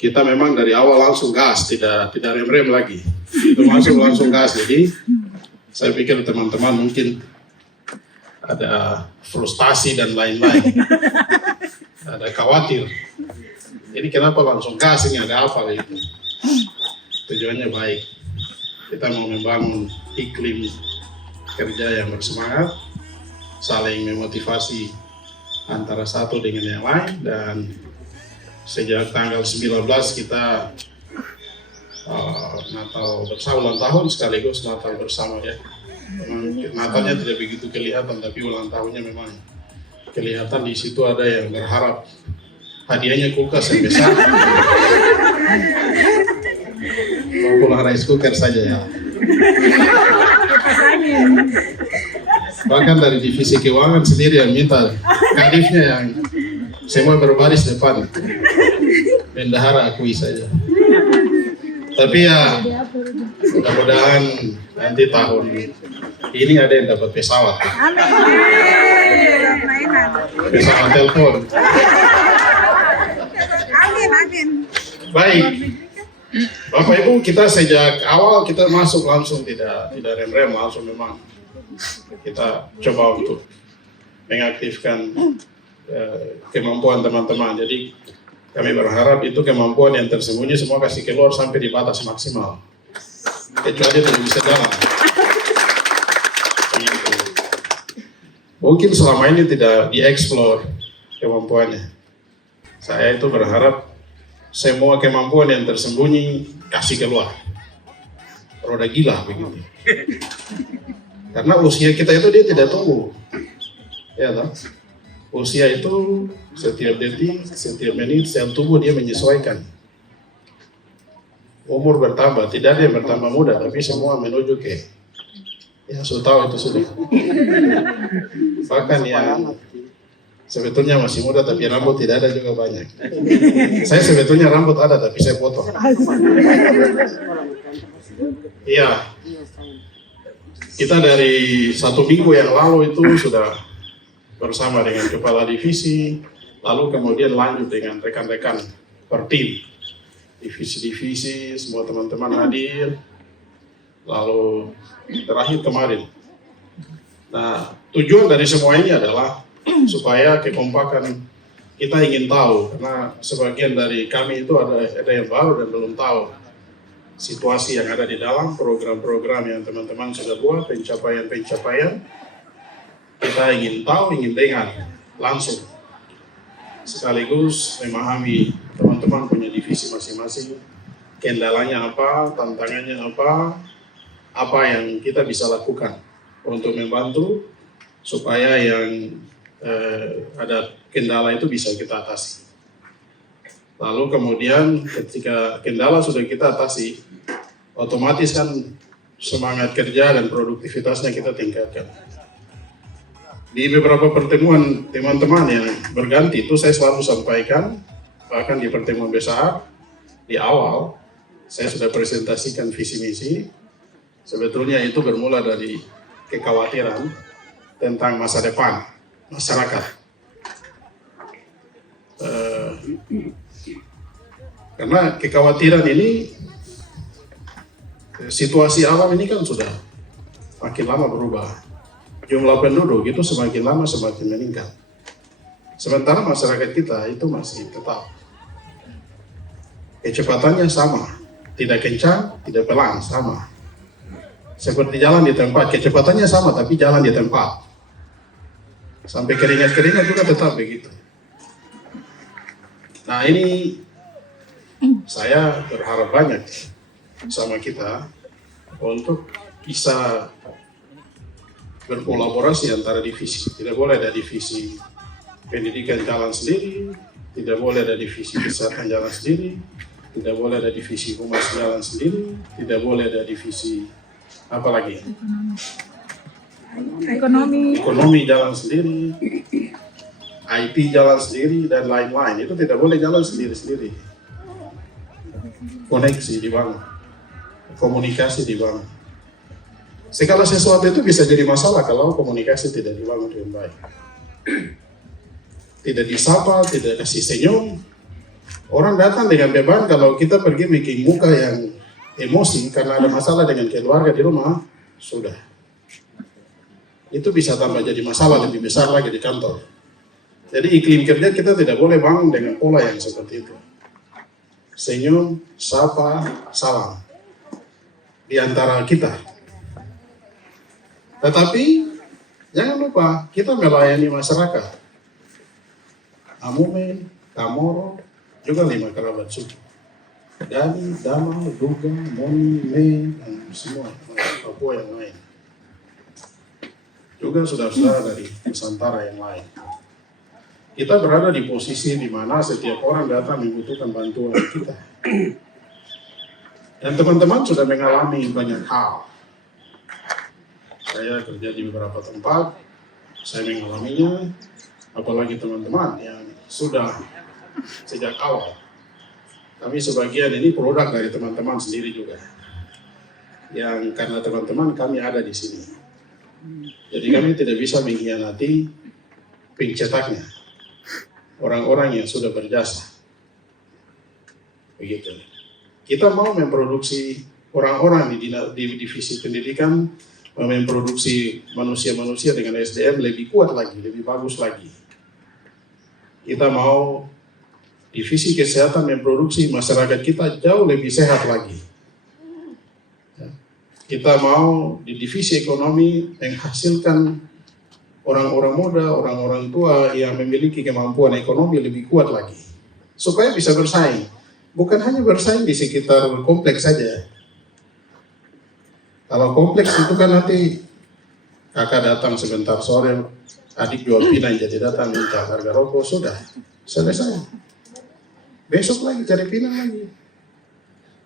kita memang dari awal langsung gas, tidak rem-rem lagi. Itu masuk langsung gas. Jadi saya pikir teman-teman mungkin ada frustasi dan lain-lain, ada khawatir. Jadi kenapa langsung gas, ini ada apa gitu? Tujuannya baik. Kita mau membangun iklim kerja yang bersemangat, saling memotivasi antara satu dengan yang lain, dan sejak tanggal 19 kita Natal bersama, ulang tahun sekaligus Natal bersama ya. Memang Natalnya tidak begitu kelihatan, tapi ulang tahunnya memang kelihatan. Di situ ada yang berharap hadiahnya kulkas yang besar. Pulang rice cooker saja ya. Bahkan dari divisi keuangan sendiri yang minta kadifnya yang semua berbaris depan. Bendahara akui saja. Tapi ya mudah-mudahan nanti tahun ini ada yang dapat pesawat. Pesawat telepon. Baik. Bapak Ibu, kita sejak awal kita masuk langsung tidak rem-rem, langsung memang kita coba untuk mengaktifkan kemampuan teman-teman. Jadi kami berharap itu kemampuan yang tersembunyi semua kasih keluar sampai di batas maksimal, kecuali tidak bisa jalan. Mungkin selama ini tidak dieksplor kemampuannya. Saya itu berharap semua kemampuan yang tersembunyi kasih keluar. Roda gila begitu. Karena usia kita itu dia tidak tunggu. Ya toh? Usia itu setiap detik, setiap menit, setiap tubuh dia menyesuaikan. Umur bertambah, tidak ada yang bertambah muda, tapi semua menuju ke ya sudah tahu itu sudah. Bahkan yang sebetulnya masih muda tapi rambut tidak ada juga banyak. Saya sebetulnya rambut ada tapi saya potong. Iya. Kita dari 1 minggu yang lalu itu sudah bersama dengan kepala divisi, lalu kemudian lanjut dengan rekan-rekan per tim, divisi-divisi, semua teman-teman hadir, lalu terakhir kemarin. Nah, tujuan dari semua ini adalah supaya kekompakan kita ingin tahu, karena sebagian dari kami itu ada yang baru dan belum tahu situasi yang ada di dalam program-program yang teman-teman sudah buat, pencapaian-pencapaian. Kita ingin tahu, ingin dengar langsung, sekaligus memahami teman-teman punya divisi masing-masing, kendalanya apa, tantangannya apa yang kita bisa lakukan untuk membantu supaya yang ada kendala itu bisa kita atasi. Lalu kemudian ketika kendala sudah kita atasi, otomatis kan semangat kerja dan produktivitasnya kita tingkatkan. Di beberapa pertemuan teman-teman yang berganti itu saya selalu sampaikan, bahkan di pertemuan besar, di awal saya sudah presentasikan visi misi. Sebetulnya itu bermula dari kekhawatiran tentang masa depan masyarakat. Karena kekhawatiran ini, situasi alam ini kan sudah makin lama berubah. Jumlah penduduk itu semakin lama semakin meningkat. Sementara masyarakat kita itu masih tetap. Kecepatannya sama, tidak kencang, tidak pelan, sama. Seperti jalan di tempat, kecepatannya sama tapi jalan di tempat. Sampai keringat-keringat juga tetap begitu. Nah ini saya berharap banyak sama kita untuk bisa berkolaborasi antara divisi. Tidak boleh ada divisi pendidikan jalan sendiri, tidak boleh ada divisi kesehatan jalan sendiri, tidak boleh ada divisi humas jalan sendiri, tidak boleh ada divisi apa lagi? Ekonomi jalan sendiri, IT jalan sendiri, dan lain-lain. Itu tidak boleh jalan sendiri-sendiri. Koneksi dibangun, komunikasi dibangun. Segala sesuatu itu bisa jadi masalah kalau komunikasi tidak dibangun dengan baik. Tidak disapa, tidak kasih senyum, Orang datang dengan beban, kalau kita pergi bikin muka yang emosi karena ada masalah dengan keluarga di rumah, sudah. Itu bisa tambah jadi masalah lebih besar lagi di kantor. Jadi iklim kerja kita tidak boleh bangun dengan pola yang seperti itu. Senyum, sapa, salam di antara kita. Tetapi jangan lupa kita melayani masyarakat. Amume, Kamoro, juga 5 kerabat suku. Dali, Dama, Duga, Moni, Me, dan semua Papua yang lain. Juga saudara-saudara dari Nusantara yang lain. Kita berada di posisi di mana setiap orang datang membutuhkan bantuan kita. Dan teman-teman sudah mengalami banyak hal. Saya kerja di beberapa tempat, saya mengalaminya, apalagi teman-teman yang sudah sejak awal. Kami sebagian ini produk dari teman-teman sendiri juga. Yang karena teman-teman kami ada di sini. Jadi kami tidak bisa mengkhianati pencetaknya. Orang-orang yang sudah berjasa. Begitu. Kita mau memproduksi orang-orang di divisi pendidikan, memproduksi manusia-manusia dengan SDM lebih kuat lagi, lebih bagus lagi. Kita mau divisi kesehatan memproduksi masyarakat kita jauh lebih sehat lagi. Kita mau di divisi ekonomi menghasilkan orang-orang muda, orang-orang tua yang memiliki kemampuan ekonomi lebih kuat lagi. Supaya bisa bersaing. Bukan hanya bersaing di sekitar kompleks saja. Kalau kompleks itu kan nanti kakak datang sebentar sore, adik jual pinang jadi datang minta harga rokok, sudah selesai. Besok lagi cari pinang lagi.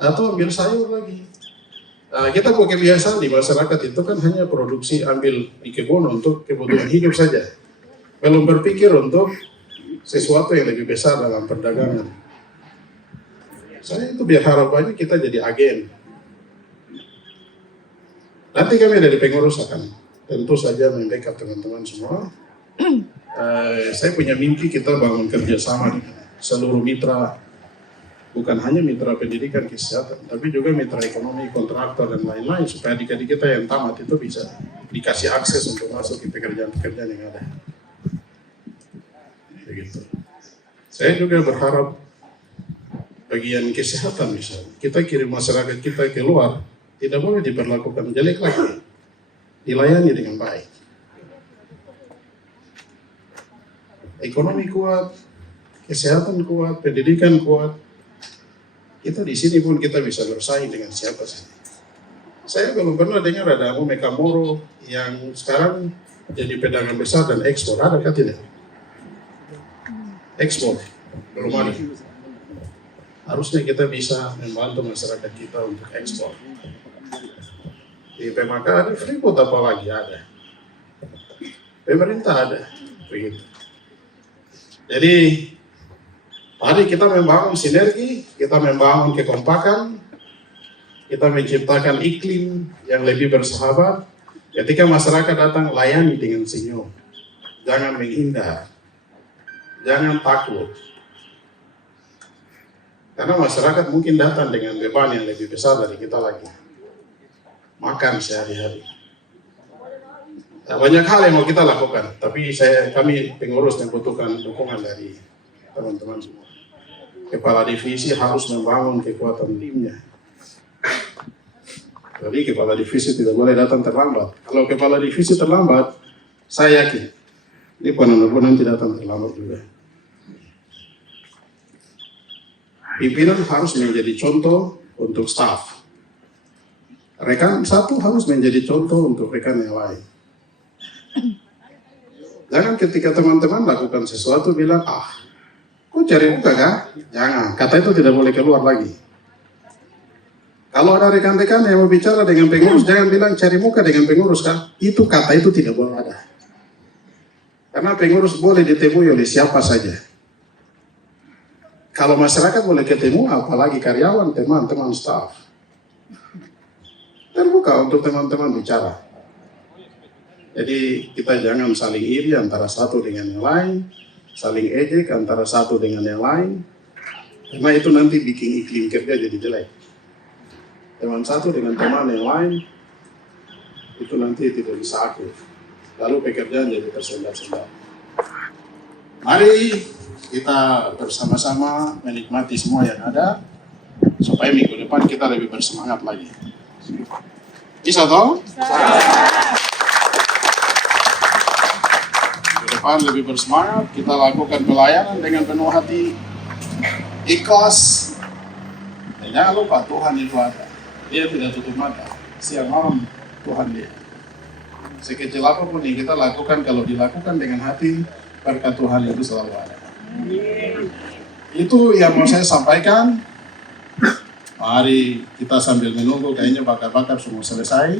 Atau ambil sayur lagi. Nah, kita punya kebiasaan di masyarakat itu kan hanya produksi ambil di kebun untuk kebutuhan hidup saja. Belum berpikir untuk sesuatu yang lebih besar dalam perdagangan. Saya itu berharap banyak kita jadi agen. Nanti kami dari pengurus akan tentu saja membackup teman-teman semua. Saya punya mimpi kita bangun kerjasama dengan seluruh mitra, bukan hanya mitra pendidikan kesehatan, tapi juga mitra ekonomi, kontraktor dan lain-lain supaya adik-adik kita yang tamat itu bisa dikasih akses untuk masuk ke pekerjaan-pekerjaan yang ada. Begitu. Saya juga berharap bagian kesehatan misalnya, kita kirim masyarakat kita keluar, tidak boleh diperlakukan jelek lagi, dilayani dengan baik. Ekonomi kuat, kesehatan kuat, pendidikan kuat. Kita di sini pun kita bisa bersaing dengan siapa saja. Saya belum pernah dengar ada Amume Kamoro yang sekarang jadi pedagang besar dan ekspor. Adakah tidak? Ekspor, belum ada. Harusnya kita bisa membantu masyarakat kita untuk ekspor. Di PMK ada, Freeport apalagi ada. Pemerintah ada, begitu. Jadi, mari kita membangun sinergi, kita membangun kekompakan, kita menciptakan iklim yang lebih bersahabat. Ketika masyarakat datang, layani dengan senyum. Jangan menghindar, jangan takut. Karena masyarakat mungkin datang dengan beban yang lebih besar dari kita lagi. Makan sehari-hari. Nah, banyak hal yang mau kita lakukan, tapi kami pengurus membutuhkan dukungan dari teman-teman semua. Kepala divisi harus membangun kekuatan timnya. Jadi kepala divisi tidak boleh datang terlambat. Kalau kepala divisi terlambat, saya yakin ini penuh nanti datang terlambat juga. Pimpinan harus menjadi contoh untuk staf. Rekan satu harus menjadi contoh untuk rekan yang lain. Jangan ketika teman-teman lakukan sesuatu bilang, kok cari muka kah? Jangan, kata itu tidak boleh keluar lagi. Kalau ada rekan-rekan yang mau bicara dengan pengurus, jangan bilang cari muka dengan pengurus kah? Itu kata itu tidak boleh ada. Karena pengurus boleh ditemui oleh siapa saja. Kalau masyarakat boleh ketemu, apalagi karyawan, teman-teman, staf. Terbuka untuk teman-teman bicara. Jadi kita jangan saling iri antara satu dengan yang lain, saling ejek antara satu dengan yang lain. Karena itu nanti bikin iklim kerja jadi jelek. Teman satu dengan teman yang lain, itu nanti tidak bisa akur. Lalu pekerjaan jadi tersendat-sendat. Mari kita bersama-sama menikmati semua yang ada, supaya minggu depan kita lebih bersemangat lagi. Bisa toh? Minggu depan lebih bersemangat, kita lakukan pelayanan dengan penuh hati, ikhlas. Dan jangan lupa Tuhan itu ada. Dia tidak tutup mata. Siang malam Tuhan dia. Sekecil apapun yang kita lakukan, kalau dilakukan dengan hati, berkat Tuhan itu selalu ada. Itu yang mau saya sampaikan. Mari kita sambil menunggu kayaknya bakar-bakar semua selesai.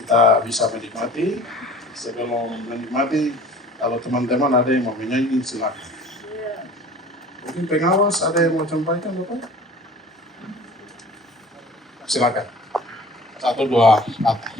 Kita bisa menikmati. Sebelum menikmati, kalau teman-teman ada yang mau menyanyi, silakan. Mungkin pengawas ada yang mau sampaikan, Bapak? Silakan. 1, 2 kata.